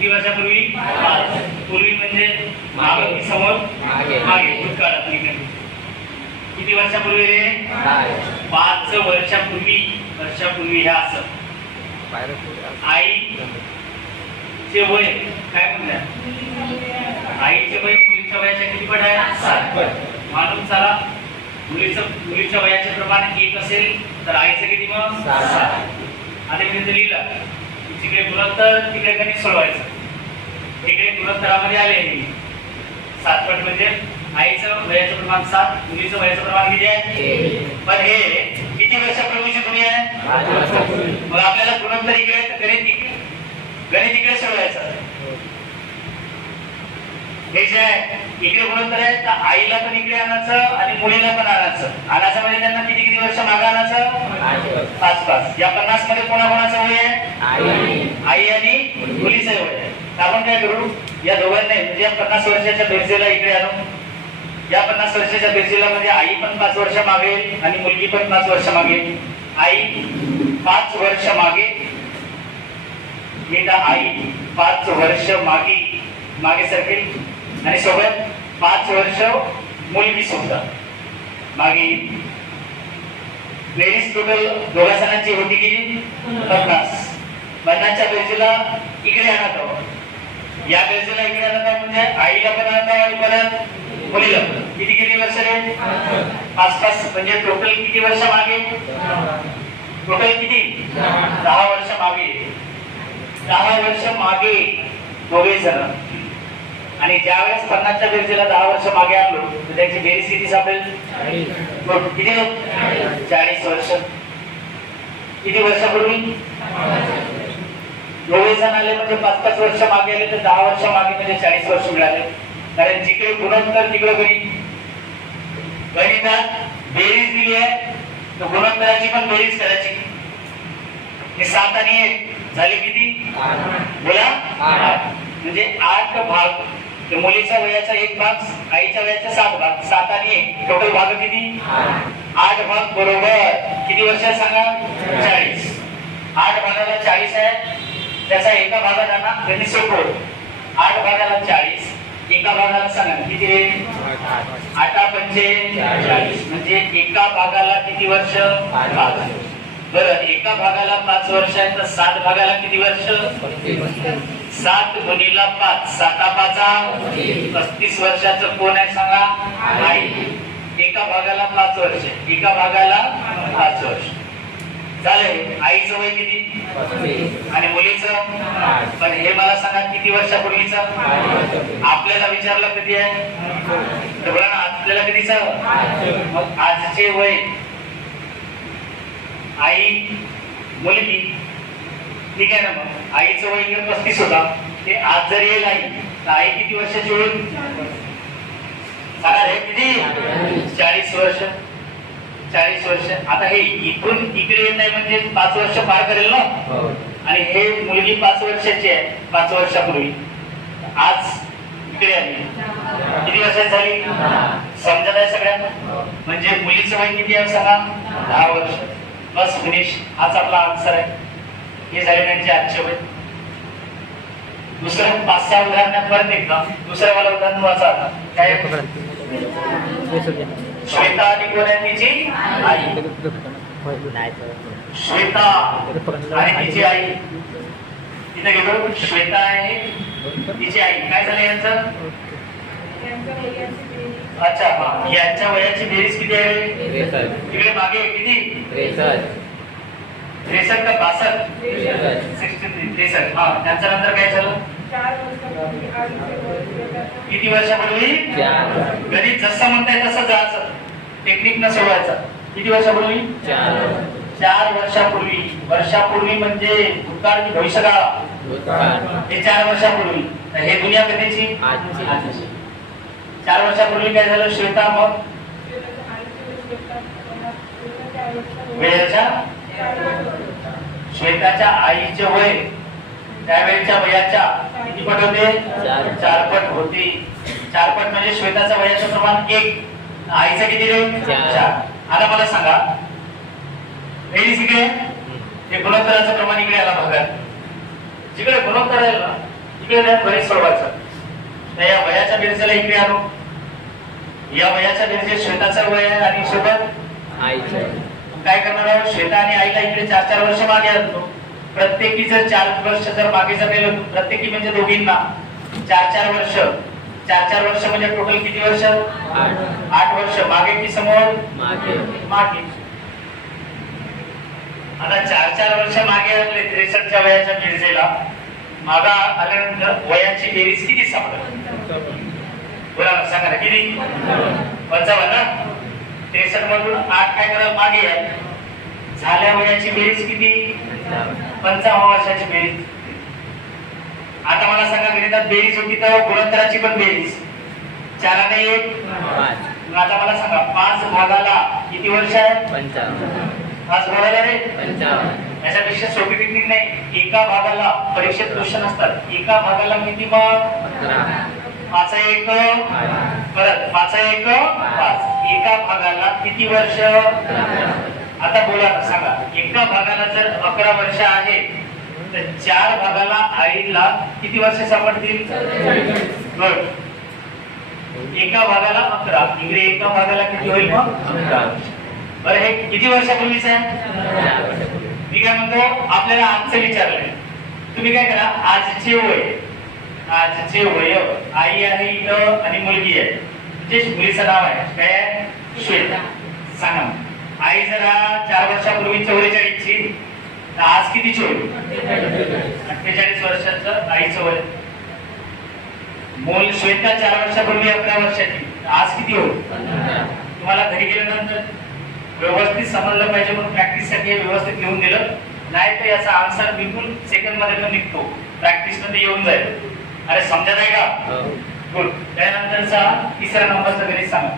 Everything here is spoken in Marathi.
किती वर्षापूर्वी? 5. पूर्वी म्हणजे मागे की समोर? मागे भूतकाळात. किती वर्षापूर्वी रे? 5 वर्षापूर्वी. वर्षापूर्वी ह्या असं आईचे वय काय म्हणतात? आईचे वय मुलीच्या वयाच्या किती पट आहे? 7 पट. मानून चला मुलीच्या वयाचे प्रमाण 1 असेल तर आईचं किती मग? 7. आणि मी जर लिहिलं तिकडे गुणोत्तर तिकडे गणित सोडवायचं. इकडे गुणोत्तरामध्ये आले 7 पट म्हणजे आईचं वयाचं प्रमाण 7, मुलीचं वयाचं प्रमाण किती आहे? पण हे किती वर्षापूर्वीची दुनिया आहे? मग आपल्याला गुणोत्तर इकडे तर गणित इकडे सोडवायचं. हे जे आहे इकडे गुणोत्तर आहे तर आईला पण इकडे आणायचं आणि मुलीला पण आणायचं म्हणजे त्यांना किती किती वर्ष मागे आणायचं? 5. या 50 मध्ये कोणाकोणाचं वय आहे? आई आणि मुलीचं वय आहे. आपण काय करू, या दोघांना म्हणजे या 50 वर्षाच्या बेरजेला इकडे आणू. या 50 वर्षाच्या बेरजेला म्हणजे आई पण 5 वर्ष मागे आणि मुलगी पण 5 वर्ष मागे. आई 5 वर्ष मागे, आई 5 वर्ष मागे सरकेल आणि सोबत 5 वर्ष मुलगी सुद्धा मागे. बेरीज टोटल दोघा जणांची होती किती? 50. 50च्या बेरजेला इकडे आणत आहोत. या बेरजेला इकडे आणत आहोत म्हणजे आईला पण आणत आहोत आणि परत मुलीला पण. किती किती वर्ष रे? 5 म्हणजे टोटल किती वर्ष मागे? टोटल किती? 10 वर्ष मागे. 10 वर्ष मागे दोघे जण. आणि ज्यावेळेस 50च्या बेरजेला 10 वर्ष मागे आणलो तर त्याची बेरीज किती सापडेल? किती? 40 वर्ष. किती वर्षापूर्वी? दोघे जण आले म्हणजे 5-5 वर्ष मागे आले तर 10 वर्ष मागे म्हणजे 40 वर्ष मिळाले. कारण जिकडे गुणोत्तर तिकडे गणितात बेरीज दिली आहे तर गुणोत्तराची पण बेरीज करायची. हे 7 आणि 1 झाले किती? बोला. 8. म्हणजे 8 भाग. मुलीच्या वयाचा 1 भाग, आईच्या वयाचा 7 भाग. 7 आणि 1 टोटल भाग किती? 8 भाग बरोबर किती वर्ष सांगा? 40. 8 भागाला 40 आहे. त्याचा एका भागात आणा गणित सोडव. 8 भागाला 40, एका भागाला सांगा किती रे? 8 पंचे 40 म्हणजे एका भागाला किती वर्ष? 5. बरं, एका भागाला 5 वर्ष आहे तर 7 भागाला किती वर्ष? 7 गुणिला 5, 7 35 वर्षाचं कोण आहे सांगा? आई. एका भागाला 5 वर्ष, एका भागाला 5 वर्ष झाले. आईचं वय किती? आणि मुलीचं? पण हे मला सांगा किती वर्षापूर्वीचं? आपल्याला विचारलं कधी आहे? तर बघा ना, आपल्याला कधीच? मग आजचे वय आई मुलगी ठीक आहे ना. मग आईचं वय 35 होता. ते आज जर येईल आई तर आई किती वर्षाची होईल सांगा रे? किती? 40 वर्ष. 40 वर्ष. आता हे इथून इकडे येत नाही म्हणजे 5 वर्ष पार करेल ना. आणि हे मुलगी 5 वर्षाची आहे 5 वर्षापूर्वी. आज इकडे आली किती वर्षाची झाली? समजत आहे सगळ्यांना? म्हणजे मुलीचं वय किती आहे सांगा? 10 वर्ष. बस फिनिश. हाच आपला आन्सर आहे. हे झाले त्यांचे आजचे वय. दुसरं 5-6 उदाहरण परत एकदा. दुसरं मला उदाहरण वाचा. काय? श्वेता आणि कोण आहे तिची? आई. श्वेता आणि तिची आई. तिथे गेलो. श्वेता आहे तिची आई. काय झालं यांचं? अच्छा हा. यांच्या वयाची बेरीज किती आहे? तिकडे मागे किती? 63 का 62? 63. हा. त्यांच्या नंतर काय झालं? किती वर्षापूर्वी? गणित जसं म्हणताय तसं जायचं, टेक्निक न सोडवायचं. किती वर्षापूर्वी? 4 वर्षापूर्वी. वर्षापूर्वी म्हणजे भूतकाळ की भविष्यकाळ? हे 4 वर्षापूर्वी. हे दुनिया कधीची? 4 वर्षापूर्वी काय झालं? श्वेता मग वेळेच्या श्वेताच्या आईचे वय त्यावेळेच्या वयाच्या किती पट होते? 4 पट होते. 4 पट म्हणजे श्वेताच्या वयाचं प्रमाण 1, आईचं किती रे? 4. आता मला सांगा बेरीज इकडे, हे गुणोत्तराचं प्रमाण इकडे आला भागात. जिकडे गुणोत्तर आहे ना इकडे बरेच सोडवायचं. तर या वयाच्या बेरजेला इकडे आलो. या वयाच्या बेरजे श्वेताचं वय आहे आणि सोबत आईचं. काय करणार आहोत, श्वेता आणि आईला इकडे 4-4 वर्ष मागे आणतो. प्रत्येकी जर 4 वर्ष जर मागे जर गेलो, प्रत्येकी म्हणजे दोघींना 4-4 वर्ष, 4-4 वर्ष म्हणजे टोटल किती वर्ष, 8 वर्ष मागे की समोर, मागे. आता 4-4 वर्ष मागे आणले 63च्या वयाच्या बेरजेला, मागा आल्यानंतर वयाची बेरीज किती सापडेल, बोला ना, सांगा ना किती, 55 ना. 63 मधून 8 काय करायला मागे आहे, झाल्या वयाची बेरीज किती, 55 वर्षाची बेरीज. आता मला सांगा गणितात बेरीज होती तर गुणोत्तराची पण बेरीज 4 आणि 1 5. आता मला सांगा 5 भागाला किती वर्ष आहे, 5 भागाला रे 55. याच्यापेक्षा सोपी टेक्निक नाही. एका भागाला परीक्षेत क्वेश्चन असतात, एका भागाला किती, मग 5 1 परत 5 1 5. एका भागाला किती वर्ष, आता बोला ना, सांगा. एका भागाला जर 11 वर्ष आहे तर 4 भागाला आईला किती वर्ष सापडतील, गुड. एका भागाला 11, इकडे एका भागाला किती होईल, मग 11. बरं, हे किती वर्षापूर्वीच आहे. मी काय म्हणतो, आपल्याला आजचं विचारलंय, तुम्ही काय करा, आजचे वय, आजचे वय, आई आहे इथं आणि मुलगी आहे, म्हणजे मुलीचं नाव आहे काय, श्वेता. सांगा आई जरा 4 वर्षापूर्वी 44 ची, तर आज कितीची होईल, 48 वर्षाचं आईचं वय. मूल श्वेता 4 वर्षापूर्वी 11 वर्षाची, आज किती होईल. तुम्हाला घरी गेल्यानंतर व्यवस्थित समजलं पाहिजे म्हणून प्रॅक्टिस साठी व्यवस्थित लिहून दिलं, नाही तर याचा आन्सर बिलकुल सेकंड मध्ये पण निघतो, प्रॅक्टिस मध्ये येऊन जाईल. अरे समजत आहे का, गुड. त्यानंतरचा 3रा नंबरचा गणित सांगा.